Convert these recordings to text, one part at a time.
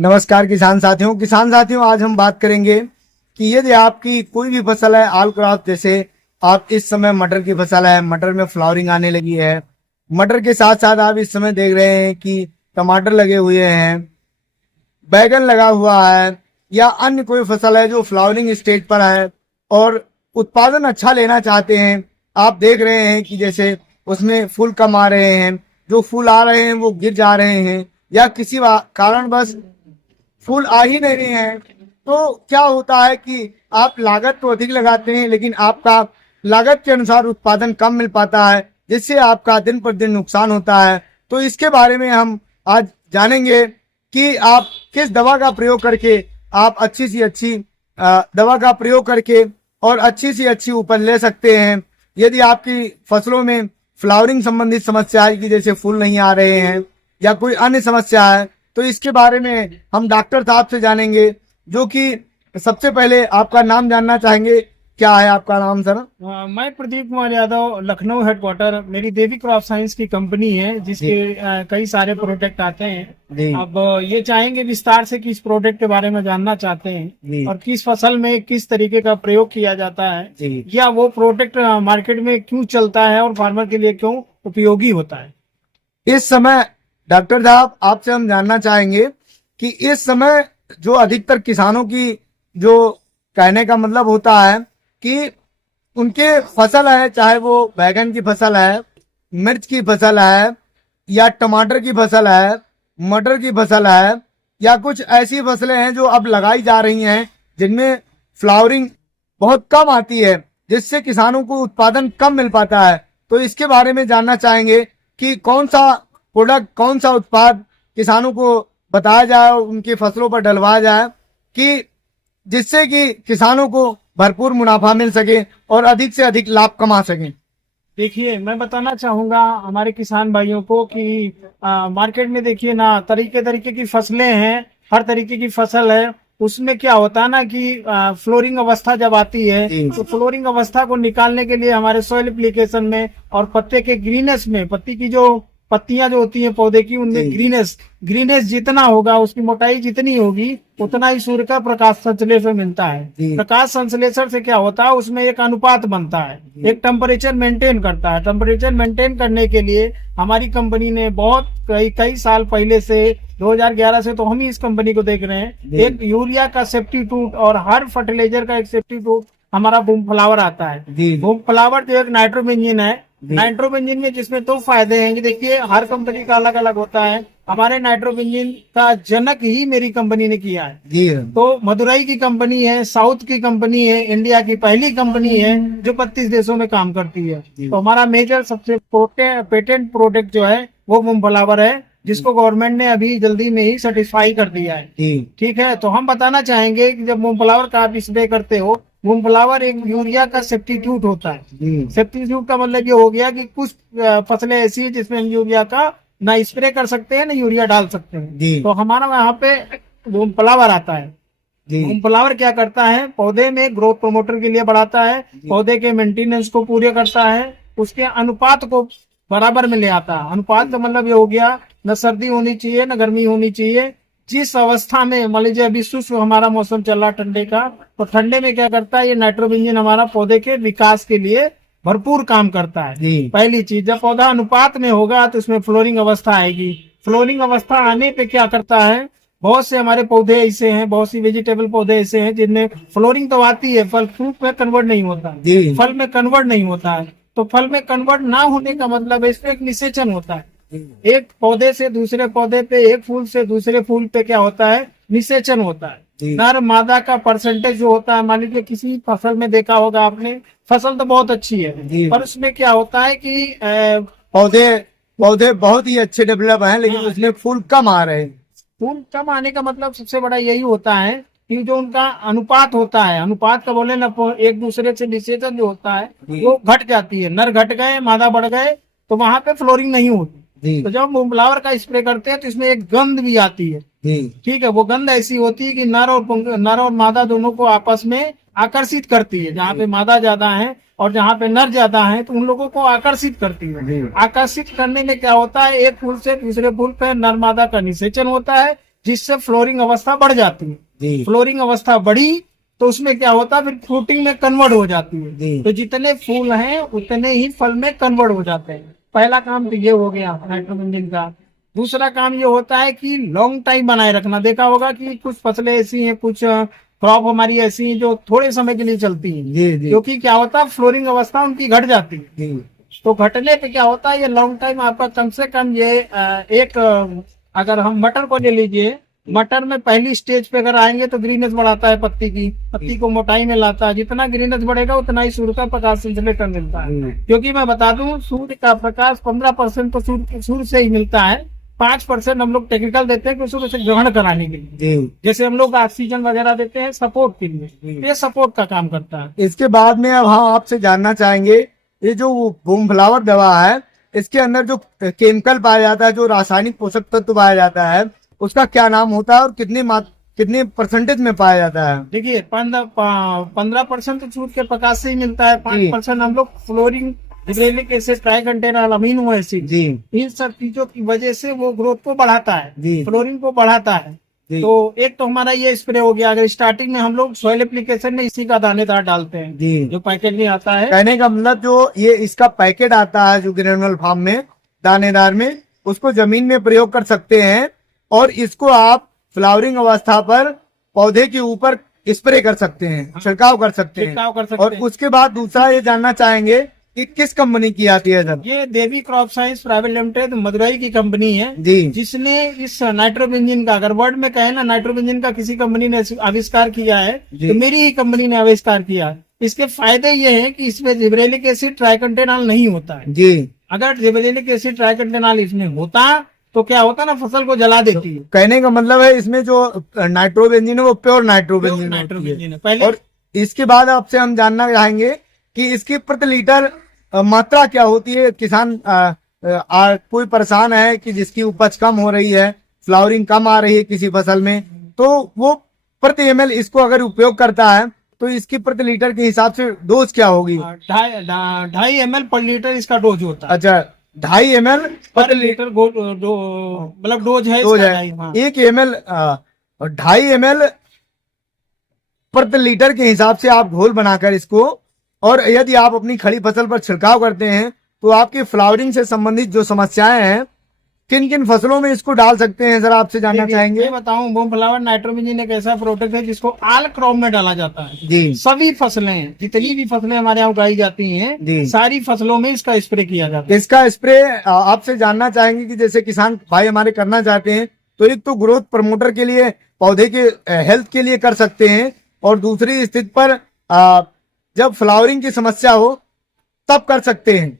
नमस्कार किसान साथियों आज हम बात करेंगे कि यदि आपकी कोई भी फसल है ऑल क्रॉप, जैसे आप इस समय मटर की फसल है, मटर में फ्लावरिंग आने लगी है, मटर के साथ साथ आप इस समय देख रहे हैं कि टमाटर लगे हुए हैं, बैगन लगा हुआ है या अन्य कोई फसल है जो फ्लावरिंग स्टेज पर है और उत्पादन अच्छा लेना चाहते हैं। आप देख रहे हैं कि जैसे उसमें फूल कम आ रहे हैं, जो फूल आ रहे हैं वो गिर जा रहे हैं या किसी कारणवश फूल आ ही नहीं रहे हैं। तो क्या होता है कि आप लागत तो अधिक लगाते हैं लेकिन आपका लागत के अनुसार उत्पादन कम मिल पाता है, जिससे आपका दिन पर दिन नुकसान होता है। तो इसके बारे में हम आज जानेंगे कि आप किस दवा का प्रयोग करके आप अच्छी सी अच्छी दवा का प्रयोग करके और अच्छी सी अच्छी उपज ले सकते हैं। यदि आपकी फसलों में फ्लावरिंग संबंधित समस्या है कि जैसे फूल नहीं आ रहे हैं या कोई अन्य समस्या है, तो इसके बारे में हम डॉक्टर साहब से जानेंगे। जो कि सबसे पहले आपका नाम जानना चाहेंगे, क्या है आपका नाम सर? मैं प्रदीप कुमार यादव, लखनऊ हेडक्वार्टर। मेरी देवी क्रॉप साइंस की कंपनी है जिसके कई सारे प्रोडक्ट आते हैं। अब ये चाहेंगे विस्तार से किस प्रोडक्ट के बारे में जानना चाहते हैं और किस फसल में किस तरीके का प्रयोग किया जाता है या वो प्रोडक्ट मार्केट में क्यों चलता है और फार्मर के लिए क्यों उपयोगी होता है। इस समय डॉक्टर साहब आपसे हम जानना चाहेंगे कि इस समय जो अधिकतर किसानों की जो कहने का मतलब होता है कि उनके फसल है, चाहे वो बैगन की फसल है, मिर्च की फसल है या टमाटर की फसल है, मटर की फसल है या कुछ ऐसी फसलें हैं जो अब लगाई जा रही हैं जिनमें फ्लावरिंग बहुत कम आती है, जिससे किसानों को उत्पादन कम मिल पाता है। तो इसके बारे में जानना चाहेंगे कि कौन सा प्रोडक्ट, कौन सा उत्पाद किसानों को बताया जाए, उनकी फसलों पर डलवाया जाए कि जिससे कि किसानों को भरपूर मुनाफा मिल सके और अधिक से अधिक लाभ कमा सकें। देखिए, मैं बताना चाहूंगा हमारे किसान भाइयों को कि मार्केट में देखिए ना, तरीके तरीके की फसलें हैं, हर तरीके की फसल है। उसमें क्या होता है ना कि फ्लोरिंग अवस्था जब आती है तो फ्लोरिंग अवस्था को निकालने के लिए हमारे सॉइल एप्लीकेशन में और पत्ते के ग्रीनेस में, पत्ती की जो पत्तियां जो होती हैं पौधे की, उनमें ग्रीनेस जितना होगा, उसकी मोटाई जितनी होगी उतना ही सूर्य का प्रकाश संश्लेषण मिलता है। प्रकाश संश्लेषण से क्या होता है, उसमें एक अनुपात बनता है, एक टेम्परेचर मेंटेन करता है। टेम्परेचर मेंटेन करने के लिए हमारी कंपनी ने बहुत कई साल पहले से 2011 से तो हम ही इस कंपनी को देख रहे हैं, एक यूरिया का सब्स्टिट्यूट और हर फर्टिलाइजर का एक सब्स्टिट्यूट हमारा बूम फ्लावर आता है। बूम फ्लावर जो एक नाइट्रोबेंजीन है, नाइट्रोबेंजीन में जिसमें दो फायदे हैं कि देखिए हर कंपनी का अलग अलग होता है। हमारे नाइट्रोबेंजीन का जनक ही मेरी कंपनी ने किया है। तो मदुरई की कंपनी है, साउथ की कंपनी है, इंडिया की पहली कंपनी है जो 25 देशों में काम करती है। तो हमारा मेजर सबसे पेटेंट प्रोडक्ट जो है वो बूम फ्लावर है, जिसको गवर्नमेंट ने अभी जल्दी में ही सर्टिफाई कर दिया है। ठीक है, तो हम बताना चाहेंगे कि जब बूम फ्लावर का आप स्प्रे करते हो, बूम फ्लावर एक यूरिया का सब्स्टिट्यूट होता है। सब्स्टिट्यूट का मतलब ये हो गया कि कुछ फसलें ऐसी है जिसमें हम यूरिया का ना स्प्रे कर सकते हैं ना यूरिया डाल सकते हैं। तो हमारा यहाँ पे बूम फ्लावर आता है। बूम फ्लावर क्या करता है, पौधे में ग्रोथ प्रमोटर के लिए बढ़ाता है, पौधे के मेंटेनेंस को पूरे करता है, उसके अनुपात को बराबर में ले आता है। अनुपात का मतलब ये हो गया, न सर्दी होनी चाहिए न गर्मी होनी चाहिए। जिस अवस्था में मान लीजिए अभी शुष्क हमारा मौसम चल रहा ठंडे का, तो ठंडे में क्या करता है, ये नाइट्रोबेंजीन हमारा पौधे के विकास के लिए भरपूर काम करता है। पहली चीज, जब पौधा अनुपात में होगा तो इसमें फ्लोरिंग अवस्था आएगी। फ्लोरिंग अवस्था आने पे क्या करता है, बहुत से हमारे पौधे ऐसे हैं, बहुत सी वेजिटेबल पौधे ऐसे हैं जिनमें फ्लोरिंग तो आती है, फल फ्रूट में कन्वर्ट नहीं होता, फल में कन्वर्ट नहीं होता है। तो फल में कन्वर्ट ना होने का मतलब है इसमें एक निषेचन होता है। एक पौधे से दूसरे पौधे पे, एक फूल से दूसरे फूल पे क्या होता है, निषेचन होता है। नर मादा का परसेंटेज जो होता है, मान लीजिए किसी फसल में देखा होगा आपने, फसल तो बहुत अच्छी है पर उसमें क्या होता है कि पौधे बहुत ही अच्छे डेवलप हैं लेकिन उसमें फूल कम आ रहे हैं। फूल कम आने का मतलब सबसे बड़ा यही होता है कि जो उनका अनुपात होता है, अनुपात का बोले ना, एक दूसरे से निषेचन जो होता है वो घट जाती है। नर घट गए, मादा बढ़ गए, तो वहां पे फ्लोरिंग नहीं होती। तो जब बूम फ्लावर का स्प्रे करते हैं तो इसमें एक गंध भी आती है। ठीक है, वो गंध ऐसी होती है कि नर और मादा दोनों को आपस में आकर्षित करती है। जहाँ पे मादा ज्यादा है और जहाँ पे नर ज्यादा है तो उन लोगों को आकर्षित करती है। आकर्षित करने में क्या होता है, एक फूल से दूसरे फूल पे नर मादा का निषेचन होता है, जिससे फ्लोरिंग अवस्था बढ़ जाती है। जी फ्लोरिंग अवस्था बढ़ी तो उसमें क्या होता है, फिर फ्रूटिंग में कन्वर्ट हो जाती है। जी तो जितने फूल हैं उतने ही फल में कन्वर्ट हो जाते हैं। पहला काम तो ये हो गया नाइट्रोजन का। दूसरा काम ये होता है कि लॉन्ग टाइम बनाए रखना। देखा होगा कि कुछ फसलें ऐसी हैं, कुछ क्रॉप हमारी ऐसी हैं जो थोड़े समय के लिए चलती हैं, जी जी क्योंकि क्या होता है फ्लोरिंग अवस्था उनकी घट जाती है। जी तो घटने पे क्या होता है, ये लॉन्ग टाइम आपका कम से कम ये अगर हम मटर को ले लीजिए, मटर में पहली स्टेज पे अगर आएंगे तो ग्रीनेस बढ़ाता है पत्ती को मोटाई में लाता है। जितना ग्रीनेस बढ़ेगा उतना ही सूर्य का प्रकाश इंसुलेटर मिलता है। क्योंकि मैं बता दूं, सूर्य का प्रकाश 15% तो सूर्य से ही मिलता है, 5% हम लोग टेक्निकल देते हैं कि सूर्य से ग्रहण कराने के लिए। जी। जैसे हम लोग ऑक्सीजन वगैरह देते हैं सपोर्ट के लिए, ये सपोर्ट का काम करता है। इसके बाद में अब हम आपसे जानना चाहेंगे, ये जो बूमफ्लावर दवा है, इसके अंदर जो केमिकल पाया जाता है, जो रासायनिक पोषक तत्व पाया जाता है, उसका क्या नाम होता है और कितने परसेंटेज में पाया जाता है? देखिए 15% तो सूर्य के प्रकाश से ही मिलता है, 5% हम लोग फ्लोरिन, gibberellic acid, triacontanol, amino acid, जी इन सब चीजों की वजह से वो ग्रोथ को बढ़ाता है, जी फ्लोरिन को बढ़ाता है। जी तो एक तो हमारा ये स्प्रे हो गया। अगर स्टार्टिंग में हम लोग सॉइल एप्लीकेशन में इसी का दानेदार डालते हैं, जी। जो पैकेट में आता है। कहने का मतलब जो ये इसका पैकेट आता है जो ग्रेनुअल फॉर्म में दानेदार में, उसको जमीन में प्रयोग कर सकते हैं और इसको आप फ्लावरिंग अवस्था पर पौधे के ऊपर स्प्रे कर सकते हैं, छिड़काव कर सकते हैं। छिड़काव कर सकते और हैं। उसके बाद दूसरा ये जानना चाहेंगे कि किस कंपनी की आती है सर? ये Devi crop science private limited Madurai की कंपनी है, जी जिसने इस नाइट्रोबेंजीन का, अगर वर्ल्ड में कहे ना नाइट्रोबेंजीन का किसी कंपनी ने आविष्कार किया है जी। तो मेरी ही कंपनी ने आविष्कार किया है। इसके फायदे ये हैं कि इसमें जिबरेलिक एसिड, ट्राइकंटेनॉल नहीं होता है। जी। अगर जिबरेलिक एसिड, ट्राइकंटेनॉल इसमें होता तो क्या होता ना, फसल को जला देती है। कहने का मतलब है इसमें जो नाइट्रोबेंजीन है वो प्योर नाइट्रोबेंजीन होती है। नाइट्रोबेंजीन है पहले। और इसके बाद आपसे हम जानना चाहेंगे कि इसकी प्रति लीटर मात्रा क्या होती है? किसान कोई परेशान है कि जिसकी उपज कम हो रही है, फ्लावरिंग कम आ रही है किसी फसल में, तो वो प्रति ml इसको अगर उपयोग करता है तो इसकी प्रति लीटर के हिसाब से डोज क्या होगी? 2.5 ml पर लीटर इसका डोज होता है। अच्छा, 2.5 ml पर लीटर मतलब डोज है डोज इसका है। 2.5, हाँ। 1 ml 2.5 ml प्रति लीटर के हिसाब से आप घोल बनाकर इसको, और यदि आप अपनी खड़ी फसल पर छिड़काव करते हैं तो आपकी फ्लावरिंग से संबंधित जो समस्याएं हैं, किन किन फसलों में इसको डाल सकते हैं सर, आपसे जानना चाहेंगे? मैं बताऊं, बूमफ्लावर नाइट्रोबेंजीन एक ऐसा प्रोडक्ट है जिसको ऑल क्रॉप में डाला जाता है। जी सभी फसलें, जितनी भी फसलें हमारे यहाँ उगाई जाती जी। हैं, सारी फसलों में इसका स्प्रे किया जाता है। इसका स्प्रे आपसे जानना चाहेंगे कि जैसे किसान भाई हमारे करना चाहते हैं तो एक तो ग्रोथ प्रमोटर के लिए, पौधे के हेल्थ के लिए कर सकते हैं, और दूसरी स्थिति पर जब फ्लावरिंग की समस्या हो तब कर सकते हैं।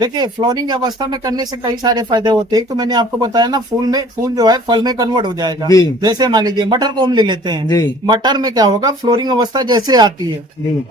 देखिए फ्लोरिंग अवस्था में करने से कई सारे फायदे होते हैं। एक तो मैंने आपको बताया ना, फूल जो है फल में कन्वर्ट हो जाएगा। जी। जैसे मान लीजिए मटर को हम ले लेते हैं, जी मटर में क्या होगा, फ्लोरिंग अवस्था जैसे आती है, जी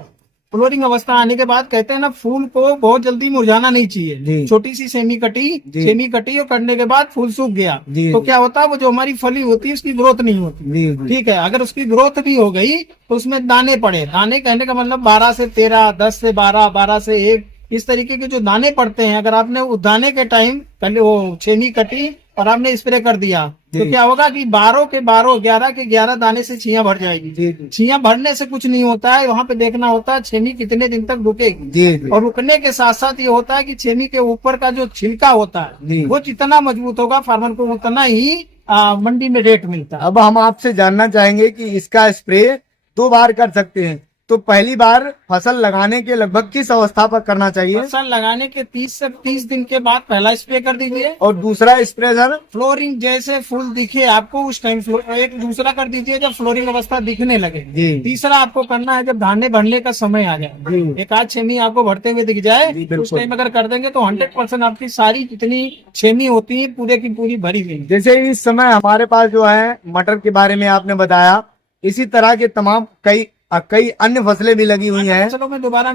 फ्लोरिंग अवस्था आने के बाद कहते हैं ना, फूल को बहुत जल्दी मुरझाना नहीं चाहिए। जी। छोटी सी सेमी कटी और करने के बाद फूल सूख गया जी। तो क्या होता है, वो जो हमारी फली होती है उसकी ग्रोथ नहीं होती। जी ठीक है, अगर उसकी ग्रोथ भी हो गई तो उसमें दाने पड़े। दाने कहने का मतलब 12 से 13, 10 से 12, 12 से 1, इस तरीके के जो दाने पड़ते हैं। अगर आपने उस दाने के टाइम पहले वो छेमी कटी और आपने स्प्रे कर दिया तो क्या होगा कि 12 के 12, 11 के 11 दाने से छियां भर जाएगी। जी छियां भरने से कुछ नहीं होता है, वहां पे देखना होता है छेमी कितने दिन तक रुकेगी। जी और रुकने के साथ साथ ये होता है कि छेमी के ऊपर का जो छिलका होता जी। है वो जितना मजबूत होगा, फार्मर को उतना ही मंडी में रेट मिलता है। अब हम आपसे जानना चाहेंगे कि इसका स्प्रे 2 बार कर सकते हैं, तो पहली बार फसल लगाने के लगभग किस अवस्था पर करना चाहिए? फसल लगाने के 30 से 30 दिन के बाद पहला स्प्रे कर दीजिए। और दूसरा स्प्रे सर? फ्लोरिंग जैसे फूल दिखे आपको उस टाइम एक दूसरा कर दीजिए जब फ्लोरिंग अवस्था दिखने लगे। जी। तीसरा आपको करना है जब दाने भरने का समय आ जाए, जी। एक आध छेमी आपको भरते हुए दिख जाए, जी, उस बिल्कुल। टाइम अगर कर देंगे तो 100% आपकी सारी जितनी छेमी होती है पूरे की पूरी भरी गई। जैसे इस समय हमारे पास जो है मटर के बारे में आपने बताया, इसी तरह के तमाम कई अन्य फसलें भी लगी हुई हैं। चलो मैं दोबारा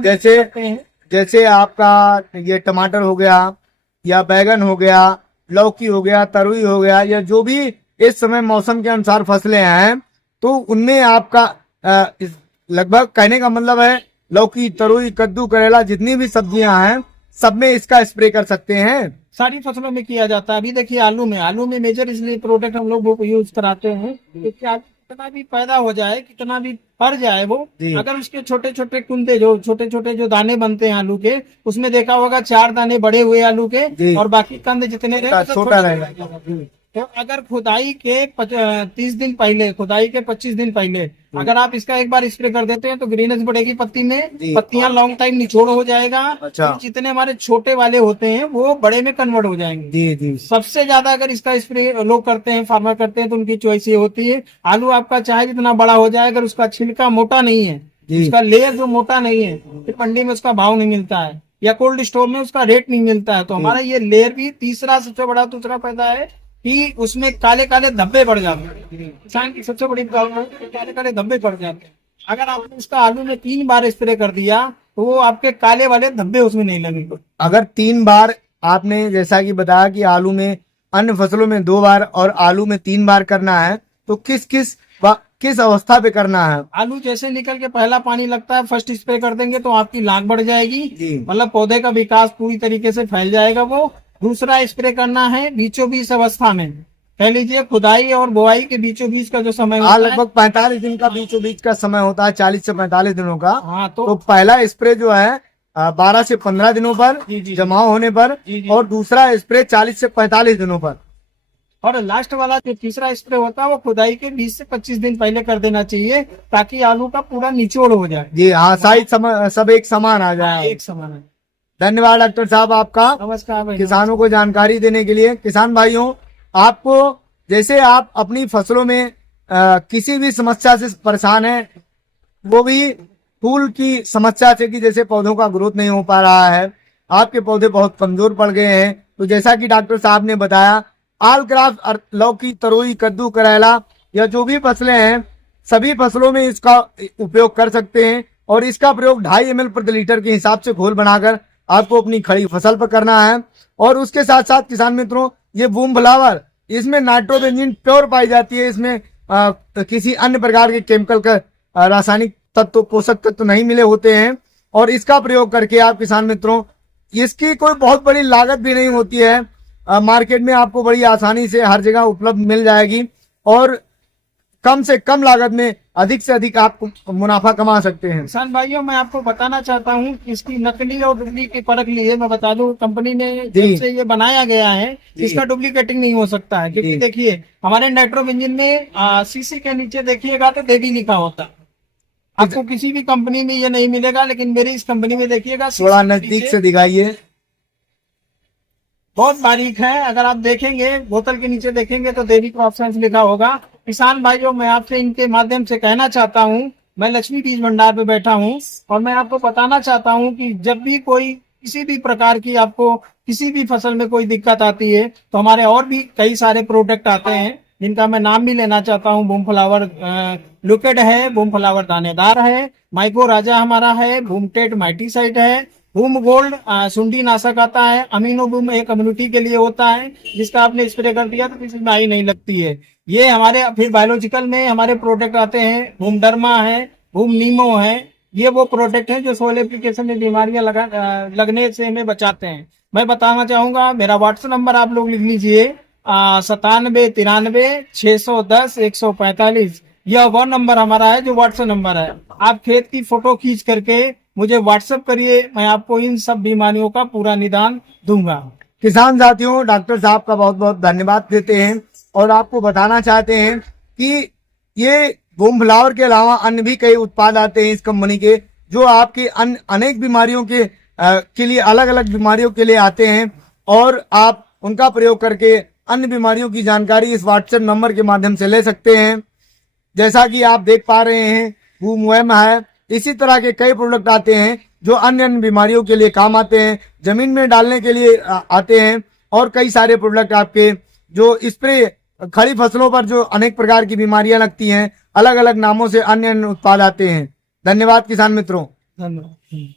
जैसे आपका ये टमाटर हो गया, या बैगन हो गया, लौकी हो गया, तरुई हो गया, या जो भी इस समय मौसम के अनुसार फसलें हैं, तो उनमें आपका लगभग कहने का मतलब है लौकी, तरुई, कद्दू, करेला, जितनी भी सब्जियां हैं सब में इसका स्प्रे कर सकते हैं? सारी फसलों में किया जाता है। अभी देखिए आलू में मेजर इसलिए प्रोडक्ट हम लोग वो यूज कराते हैं क्योंकि आलू कितना भी पैदा हो जाए, कितना भी फर जाए वो, जी। अगर उसके छोटे छोटे कुंदे जो छोटे छोटे जो दाने बनते हैं आलू के, उसमें देखा होगा 4 दाने बड़े हुए आलू के जी। और बाकी कंद जितने रहे वो सब छोटा छोटे रहेगा। रहेगा। तो अगर खुदाई के 30 दिन पहले, खुदाई के 25 दिन पहले अगर आप इसका एक बार स्प्रे कर देते हैं तो ग्रीनेस बढ़ेगी पत्ती में, जी। पत्तियां लॉन्ग टाइम निचोड़ हो जाएगा। अच्छा। फिर जितने हमारे छोटे वाले होते हैं वो बड़े में कन्वर्ट हो जाएंगे। जी जी। सबसे ज्यादा अगर इसका स्प्रे लोग करते हैं, फार्मर करते हैं, तो उनकी चॉइस ये होती है आलू आपका चाहे जितना बड़ा हो जाए, अगर उसका छिलका मोटा नहीं है, जी। उसका लेयर जो मोटा नहीं है, तो मंडी में उसका भाव नहीं मिलता है या कोल्ड स्टोर में उसका रेट नहीं मिलता है। तो हमारा ये लेयर भी तीसरा सबसे बड़ा दूसरा फायदा है कि उसमें काले काले धब्बे पड़ जाते हैं। किसान की सबसे बड़ी प्रॉब्लम है कि काले काले धब्बे पड़ जाते हैं। अगर आपने उसका आलू में 3 बार स्प्रे कर दिया तो वो आपके काले वाले धब्बे उसमें नहीं लगेंगे। अगर 3 बार आपने जैसा कि बताया कि आलू में, अन्य फसलों में 2 बार और आलू में 3 बार करना है, तो किस अवस्था पे करना है? आलू जैसे निकल के पहला पानी लगता है, फर्स्ट स्प्रे कर देंगे तो आपकी लाख बढ़ जाएगी, जी। मतलब पौधे का विकास पूरी तरीके से फैल जाएगा। वो दूसरा स्प्रे करना है बीचों बीच अवस्था में, कह लीजिए खुदाई और बुआई के बीचों बीच का जो समय होता है, लगभग 45 दिन का बीचों बीच का समय होता है, 40 से 45 दिनों का। हाँ तो पहला स्प्रे जो है 12 से 15 दिनों पर जी, जी। जमाव होने पर, जी, जी। और दूसरा स्प्रे 40 से 45 दिनों पर। और लास्ट वाला जो तीसरा स्प्रे होता है वो खुदाई के 20 से 25 दिन पहले कर देना चाहिए ताकि आलू का पूरा निचोड़ हो जाए। जी हाँ, सब एक समान आ जाए। एक समान है। धन्यवाद डॉक्टर साहब आपका नमस्कार भाई। किसानों को जानकारी देने के लिए। किसान भाइयों, आपको जैसे आप अपनी फसलों में किसी भी समस्या से परेशान हैं, वो भी फूल की समस्या से कि जैसे पौधों का ग्रोथ नहीं हो पा रहा है, आपके पौधे बहुत कमजोर पड़ गए हैं, तो जैसा कि डॉक्टर साहब ने बताया, ऑलक्राफ्ट लौकी, तरोई, कद्दू, करेला या जो भी फसलें हैं, सभी फसलों में इसका उपयोग कर सकते हैं। और इसका प्रयोग 2.5 ml प्रति लीटर के हिसाब से घोल बनाकर आपको अपनी खड़ी फसल पर करना है। और उसके साथ साथ किसान मित्रों, ये बूम फ्लावर, इसमें नाइट्रोबेंजीन प्योर पाई जाती है। इसमें किसी अन्य प्रकार के केमिकल का रासायनिक तत्व, पोषक तत्व नहीं मिले होते हैं। और इसका प्रयोग करके आप किसान मित्रों, इसकी कोई बहुत बड़ी लागत भी नहीं होती है, मार्केट में आपको बड़ी आसानी से हर जगह उपलब्ध मिल जाएगी और कम से कम लागत में अधिक से अधिक आप मुनाफा कमा सकते हैं। किसान भाइयों, मैं आपको बताना चाहता हूँ कि इसकी नकली और डुप्लीकेट की परख ली है। मैं बता दूं, कंपनी ने जब से ये बनाया गया है, इसका डुप्लीकेटिंग नहीं हो सकता है, क्योंकि देखिए हमारे नाइट्रोबेंजीन में सीसी के नीचे देखिएगा तो देवी लिखा होता है। आपको किसी भी कंपनी में ये नहीं मिलेगा, लेकिन मेरी इस कंपनी में देखिएगा, थोड़ा नजदीक से दिखाइए, बहुत बारीक है। अगर आप देखेंगे, बोतल के नीचे देखेंगे तो देवी क्रॉपसाइंस लिखा होगा। किसान भाइयों, मैं आपसे इनके माध्यम से कहना चाहता हूं, मैं लक्ष्मी बीज भंडार पे बैठा हूं और मैं आपको बताना चाहता हूं कि जब भी कोई किसी भी प्रकार की आपको किसी भी फसल में कोई दिक्कत आती है तो हमारे और भी कई सारे प्रोडक्ट आते हैं, जिनका मैं नाम भी लेना चाहता हूँ। बूम फ्लावर लुकेड है, बूम फ्लावर दानेदार है, माइको राजा हमारा है, बूमटेट माइटीसाइड है, बूम गोल्ड सुंडी नाशक आता है, अमीनो बूम एक कम्युनिटी के लिए होता है, जिसका आपने स्प्रे कर दिया तो किसी में आई नहीं लगती है। ये हमारे फिर बायोलॉजिकल में हमारे प्रोडक्ट आते हैं, बूम डर्मा है, बूम नीमो है। ये वो प्रोडक्ट है जो सोयल एप्लीकेशन में बीमारियां लगने से हमें बचाते हैं। मैं बताना चाहूंगा, मेरा व्हाट्सएप नंबर आप लोग लिख लीजिए, 9793 610 145। यह वो नंबर हमारा है जो व्हाट्सएप नंबर है। आप खेत की फोटो खींच करके मुझे व्हाट्सएप करिए, मैं आपको इन सब बीमारियों का पूरा निदान दूंगा। किसान साथियों, डॉक्टर साहब का बहुत बहुत धन्यवाद देते हैं और आपको बताना चाहते हैं कि ये बूम फ्लावर के अलावा अन्य भी कई उत्पाद आते हैं इस कंपनी के, जो आपके अनेक बीमारियों के लिए, अलग अलग बीमारियों के लिए आते हैं, और आप उनका प्रयोग करके अन्य बीमारियों की जानकारी इस व्हाट्सएप नंबर के माध्यम से ले सकते हैं। जैसा कि आप देख पा रहे हैं, बूम वेम है, इसी तरह के कई प्रोडक्ट आते हैं जो अन्य अन्य बीमारियों के लिए काम आते हैं, जमीन में डालने के लिए आते हैं, और कई सारे प्रोडक्ट आपके जो स्प्रे खड़ी फसलों पर जो अनेक प्रकार की बीमारियां लगती हैं, अलग अलग नामों से अन्य अन्य उत्पाद आते हैं। धन्यवाद किसान मित्रों। धन्यवाद।